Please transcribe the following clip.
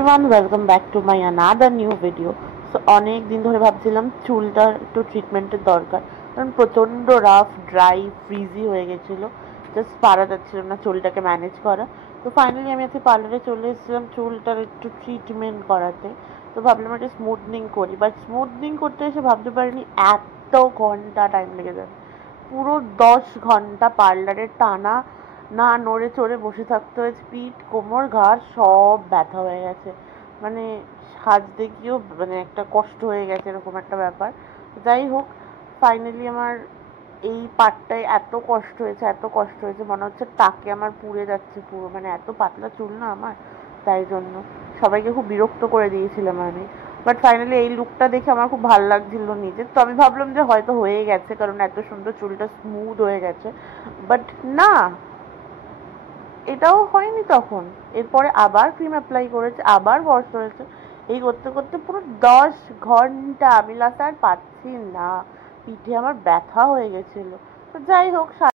everyone, welcome back to my another new video. So অনেক দিন ধরে ভাবছিলাম চুলটা একটু ট্রিটমেন্টের দরকার, কারণ প্রচন্ড রাফ, ড্রাই, ফ্রিজি হয়ে গেছিলো। জাস্ট পারা যাচ্ছিল না চুলটাকে ম্যানেজ করা। তো ফাইনালি আমি আজকে পার্লারে চলে এসেছিলাম চুলটার একটু ট্রিটমেন্ট করাতে। তো ভাবলাম একটা স্মুথনিং করি, বাট স্মুথনিং করতে এসে ভাবতে পারিনি এত ঘন্টা টাইম লেগে যাবে। পুরো 10 ঘন্টা পার্লারে টানা, না নড়ে চড়ে বসে থাকতে হয়েছে। পিঠ, কোমর, ঘাড় সব ব্যথা হয়ে গেছে। মানে সাজতে গিয়েও মানে একটা কষ্ট হয়ে গেছে, এরকম একটা ব্যাপার। যাই হোক, ফাইনালি আমার এই পার্টটায় এত কষ্ট হয়েছে মনে হচ্ছে টাকে আমার পুড়ে যাচ্ছে পুরো। মানে এত পাতলা চুল না আমার, তাই জন্য সবাইকে খুব বিরক্ত করে দিয়েছিলাম আমি। বাট ফাইনালি এই লুকটা দেখে আমার খুব ভালো লাগছিল নিজের। তো আমি ভাবলাম যে হয়তো হয়ে গেছে, কারণ এত সুন্দর চুলটা স্মুথ হয়ে গেছে। বাট না, এটাও হয়নি তখন। এরপরে আবার ক্রিম অ্যাপ্লাই করেছে, আবার ওয়াশ করেছে। এই করতে করতে পুরো 10 ঘন্টা আমি লাস্ট আর পাচ্ছি না, পিঠে আমার ব্যথা হয়ে গেছিল। তো যাই হোক,